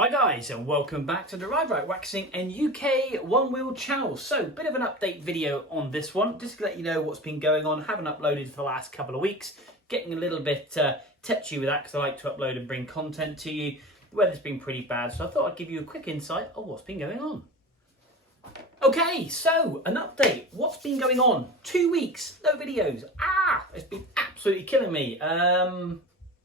Hi guys, and welcome back to the Ride Right Waxing and UK One Wheel channel. So, bit of an update video on this one, just to let you know what's been going on. Haven't uploaded for the last couple of weeks, getting a little bit touchy with that because I like to upload and bring content to you. The weather's been pretty bad, so I thought I'd give you a quick insight of what's been going on. Okay, so an update. What's been going on? 2 weeks, no videos. It's been absolutely killing me.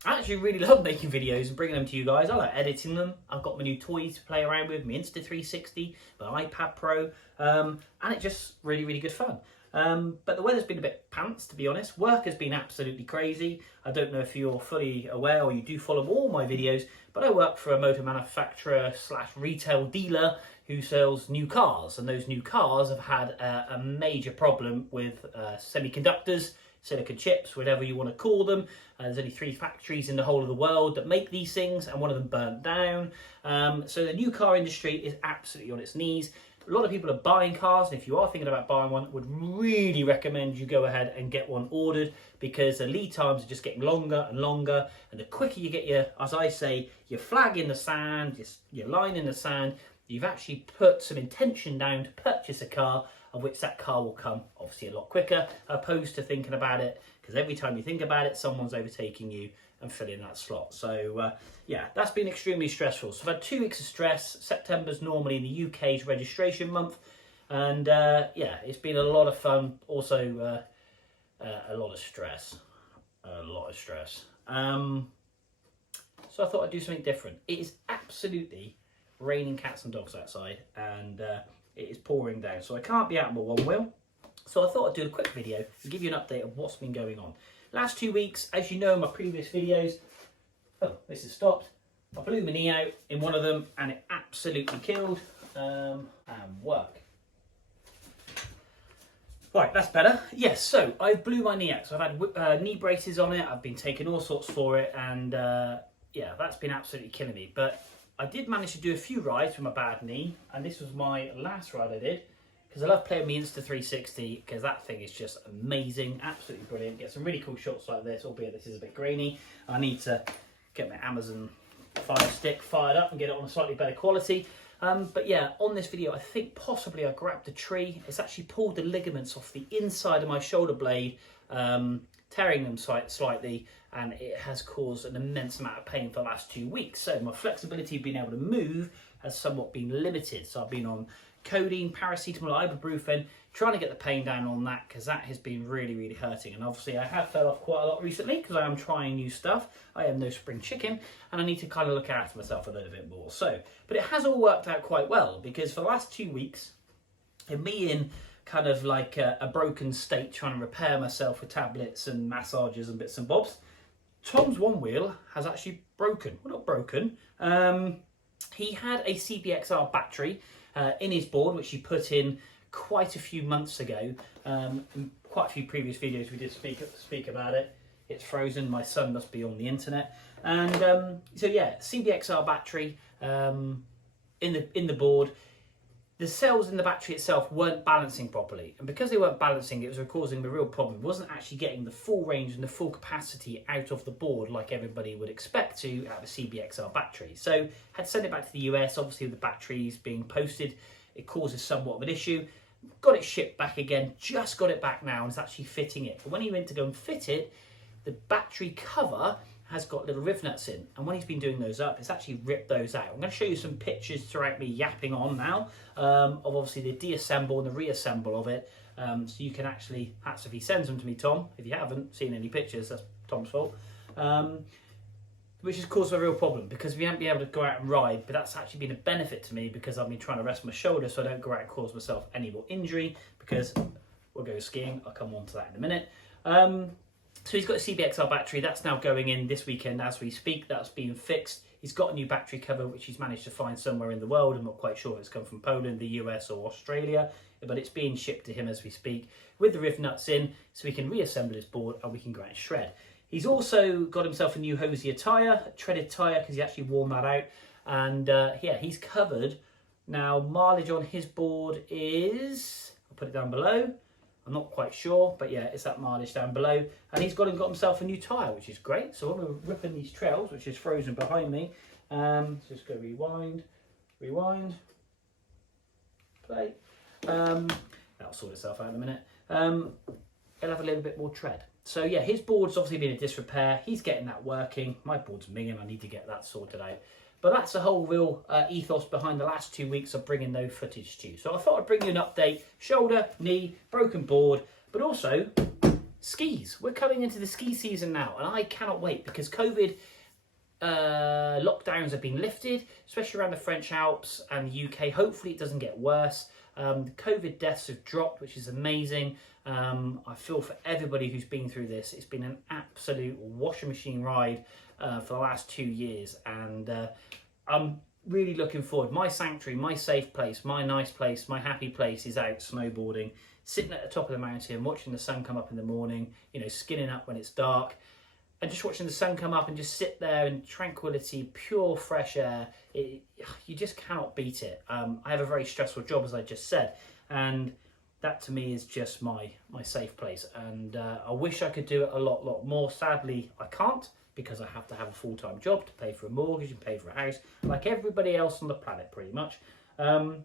I actually really love making videos and bringing them to you guys. I like editing them. I've got my new toys to play around with, my Insta360, my iPad Pro, and it's just really good fun. But the weather's been a bit pants, to be honest. Work has been absolutely crazy. I don't know if you're fully aware or you do follow all my videos, but I work for a motor manufacturer / retail dealer who sells new cars, and those new cars have had a major problem with semiconductors, silicon chips, whatever you want to call them. There's only 3 factories in the whole of the world that make these things, and one of them burnt down. So the new car industry is absolutely on its knees. A lot of people are buying cars, and if you are thinking about buying one, would really recommend you go ahead and get one ordered, because the lead times are just getting longer and longer, and the quicker you get your, as I say, your flag in the sand, your line in the sand, you've actually put some intention down to purchase a car, of which that car will come obviously a lot quicker, opposed to thinking about it, because every time you think about it, someone's overtaking you and filling that slot. So yeah, that's been extremely stressful. So I've had 2 weeks of stress. September's normally in the UK's registration month, and yeah, it's been a lot of fun. Also a lot of stress, so I thought I'd do something different. It is absolutely raining cats and dogs outside, and it is pouring down, so I can't be out on my one wheel. So I thought I'd do a quick video and give you an update of what's been going on. Last 2 weeks, as you know in my previous videos, this has stopped. I blew my knee out in one of them and it absolutely killed, and work. Right, that's better. Yes, so I blew my knee out. So I've had knee braces on it, I've been taking all sorts for it, and yeah, that's been absolutely killing me. But I did manage to do a few rides with my bad knee, and this was my last ride I did, because I love playing my Insta360, because that thing is just amazing, absolutely brilliant. Get some really cool shots like this, albeit this is a bit grainy. I need to get my Amazon Fire Stick fired up and get it on a slightly better quality. But yeah, on this video, I think possibly I grabbed a tree. It's actually pulled the ligaments off the inside of my shoulder blade, tearing them slightly, and it has caused an immense amount of pain for the last 2 weeks. So my flexibility of being able to move has somewhat been limited. So I've been on codeine, paracetamol, ibuprofen, trying to get the pain down on that, because that has been really hurting. And obviously I have fell off quite a lot recently because I am trying new stuff. I am no spring chicken, and I need to kind of look after myself a little bit more. So, but it has all worked out quite well, because for the last 2 weeks, and me in kind of like a broken state, trying to repair myself with tablets and massages and bits and bobs, Tom's one wheel has actually broken. Well, not broken. He had a CBXR battery in his board, which he put in quite a few months ago. In quite a few previous videos we did speak about it. It's frozen. My son must be on the internet. And so yeah, CBXR battery in the board. The cells in the battery itself weren't balancing properly, and because they weren't balancing, it was causing a real problem. It wasn't actually getting the full range and the full capacity out of the board like everybody would expect to out of a CBXR battery. So had to send it back to the US. Obviously with the batteries being posted, it causes somewhat of an issue. Got it shipped back again, just got it back now, and it's actually fitting it. But when he went to go and fit it, the battery cover has got little riv nuts in, and when he's been doing those up, it's actually ripped those out. I'm going to show you some pictures throughout me yapping on now of obviously the deassemble and the reassemble of it, so you can actually, perhaps if he sends them to me, Tom, if you haven't seen any pictures, that's Tom's fault, which has caused a real problem, because we haven't been able to go out and ride. But that's actually been a benefit to me, because I've been trying to rest my shoulder so I don't go out and cause myself any more injury, because we'll go skiing. I'll come on to that in a minute. So he's got a CBXR battery that's now going in this weekend as we speak. That's being fixed. He's got a new battery cover which he's managed to find somewhere in the world. I'm not quite sure if it's come from Poland, the US or Australia, but it's being shipped to him as we speak with the riv nuts in, so we can reassemble his board and we can go out and shred. He's also got himself a new hosier tyre, a treaded tyre, because he actually worn that out. And yeah, he's covered. Now mileage on his board is, I'll put it down below, I'm not quite sure, but yeah, it's that mileage down below. And he's got himself a new tyre, which is great. So when we're ripping these trails, which is frozen behind me, just go rewind, play. That'll sort itself out in a minute. It'll have a little bit more tread. So yeah, his board's obviously been in disrepair. He's getting that working. My board's minging. I need to get that sorted out. But that's the whole real ethos behind the last 2 weeks of bringing no footage to you. So I thought I'd bring you an update. Shoulder, knee, broken board, but also skis. We're coming into the ski season now, and I cannot wait because COVID lockdowns have been lifted, especially around the French Alps and the UK. Hopefully it doesn't get worse. The COVID deaths have dropped, which is amazing. I feel for everybody who's been through this. It's been an absolute washing machine ride for the last 2 years, and I'm really looking forward. My sanctuary, my safe place, my nice place, my happy place is out snowboarding, sitting at the top of the mountain, watching the sun come up in the morning, you know, skinning up when it's dark, and just watching the sun come up and just sit there in tranquility, pure fresh air. You just cannot beat it. I have a very stressful job, as I just said, and that to me is just my safe place. And I wish I could do it a lot more. Sadly, I can't, because I have to have a full-time job to pay for a mortgage and pay for a house, like everybody else on the planet, pretty much. But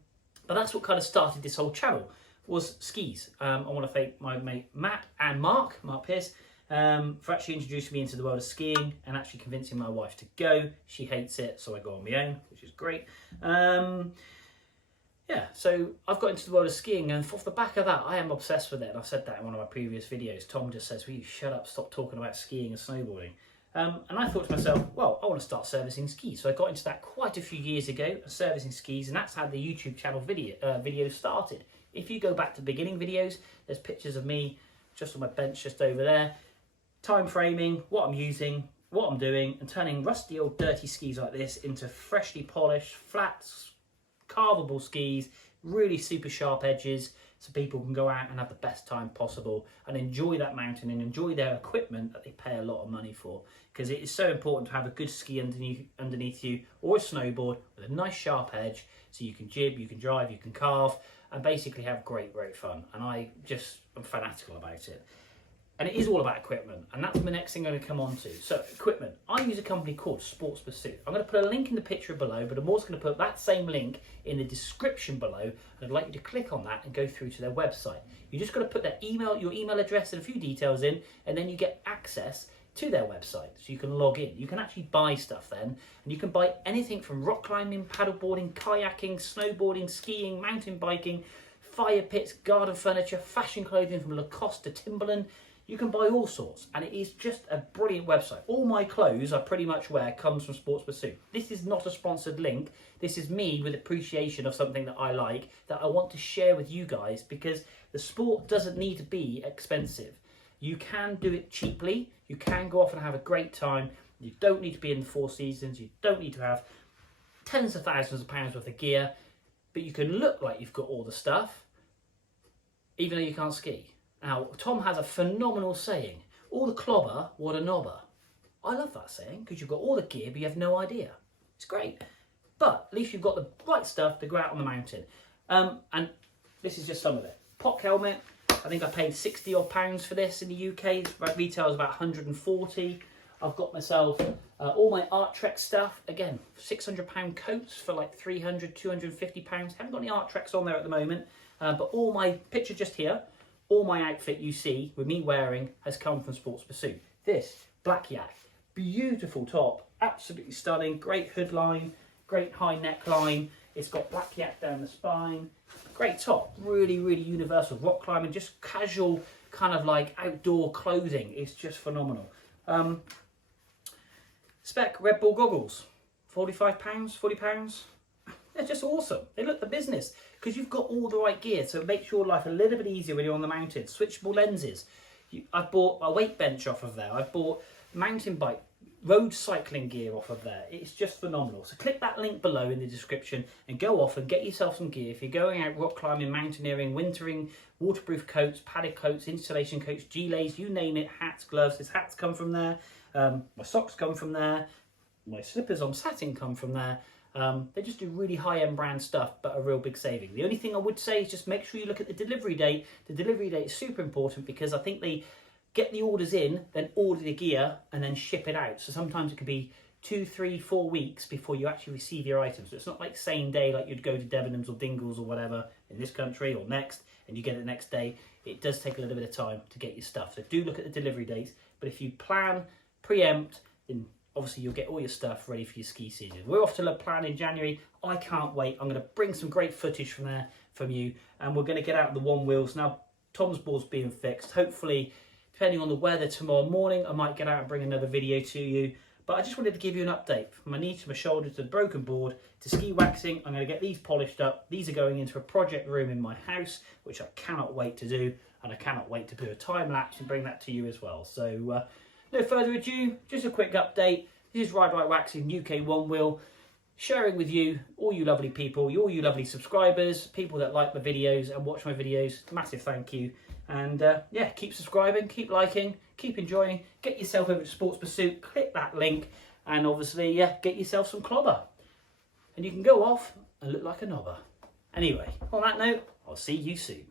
that's what kind of started this whole channel, was skis. I want to thank my mate Matt and Mark Pierce, for actually introducing me into the world of skiing and actually convincing my wife to go. She hates it, so I go on my own, which is great. Yeah, so I've got into the world of skiing, and off the back of that, I am obsessed with it. And I've said that in one of my previous videos. Tom just says, will you shut up, stop talking about skiing and snowboarding. And I thought to myself, well, I want to start servicing skis. So I got into that quite a few years ago, servicing skis, and that's how the YouTube channel video started. If you go back to beginning videos, there's pictures of me just on my bench just over there, time framing, what I'm using, what I'm doing, and turning rusty old dirty skis like this into freshly polished, flat, carvable skis, really super sharp edges, so people can go out and have the best time possible and enjoy that mountain and enjoy their equipment that they pay a lot of money for. Because it is so important to have a good ski underneath you, or a snowboard with a nice sharp edge, so you can jib, you can drive, you can carve, and basically have great fun. And I'm fanatical about it. And it is all about equipment, and that's the next thing I'm going to come on to. So, equipment. I use a company called Sportpursuit. I'm going to put a link in the picture below, but I'm also going to put that same link in the description below, and I'd like you to click on that and go through to their website. You just got to put your email address and a few details in, and then you get access to their website, so you can log in. You can actually buy stuff then, and you can buy anything from rock climbing, paddleboarding, kayaking, snowboarding, skiing, mountain biking, fire pits, garden furniture, fashion clothing from Lacoste to Timberland. You can buy all sorts, and it is just a brilliant website. All my clothes I pretty much wear comes from Sportspursuit. This is not a sponsored link. This is me with appreciation of something that I like, that I want to share with you guys, because the sport doesn't need to be expensive. You can do it cheaply. You can go off and have a great time. You don't need to be in the Four Seasons. You don't need to have tens of thousands of pounds worth of gear, but you can look like you've got all the stuff, even though you can't ski. Now, Tom has a phenomenal saying, all the clobber, what a knobber. I love that saying, because you've got all the gear, but you have no idea. It's great. But at least you've got the right stuff to go out on the mountain. And this is just some of it. Pock helmet, I think I paid £60 odd for this in the UK. Retail is about 140. I've got myself all my Art Trek stuff. Again, £600 coats for like £300, £250. Haven't got any Art Treks on there at the moment. But all my picture just here, all my outfit you see with me wearing has come from Sportspursuit. This Black Yak, beautiful top, absolutely stunning, great hood line, great high neckline. It's got Black Yak down the spine, great top, really universal. Rock climbing, just casual kind of like outdoor clothing. It's just phenomenal. Spec Red Bull goggles, £45, £40. They're just awesome. They look the business, because you've got all the right gear, so it makes your life a little bit easier when you're on the mountain. Switchable lenses. I've bought a weight bench off of there. I've bought mountain bike, road cycling gear off of there. It's just phenomenal. So click that link below in the description and go off and get yourself some gear. If you're going out rock climbing, mountaineering, wintering, waterproof coats, padded coats, insulation coats, gilets, you name it, hats, gloves. His hats come from there. My socks come from there. My slippers on satin come from there. They just do really high-end brand stuff, but a real big saving. The only thing I would say is just make sure you look at the delivery date. The delivery date is super important because I think they get the orders in, then order the gear, and then ship it out. So sometimes it could be 2, 3, 4 weeks before you actually receive your items. So it's not like same day, like you'd go to Debenhams or Dingles or whatever in this country or Next, and you get it the next day. It does take a little bit of time to get your stuff. So do look at the delivery dates. But if you plan, preempt, then obviously you'll get all your stuff ready for your ski season. We're off to La Plan in January. I can't wait. I'm going to bring some great footage from there from you, and we're going to get out the Onewheels. Now, Tom's board's being fixed. Hopefully, depending on the weather tomorrow morning, I might get out and bring another video to you. But I just wanted to give you an update from my knee to my shoulder to the broken board to ski waxing. I'm going to get these polished up. These are going into a project room in my house, which I cannot wait to do. And I cannot wait to do a time lapse and bring that to you as well. So no further ado, just a quick update. This is Ride Right Waxing UK Onewheel, sharing with you, all you lovely people, all you lovely subscribers, people that like my videos and watch my videos. Massive thank you. And yeah, keep subscribing, keep liking, keep enjoying. Get yourself over to Sportpursuit, click that link, and obviously, yeah, get yourself some clobber. And you can go off and look like a knobber. Anyway, on that note, I'll see you soon.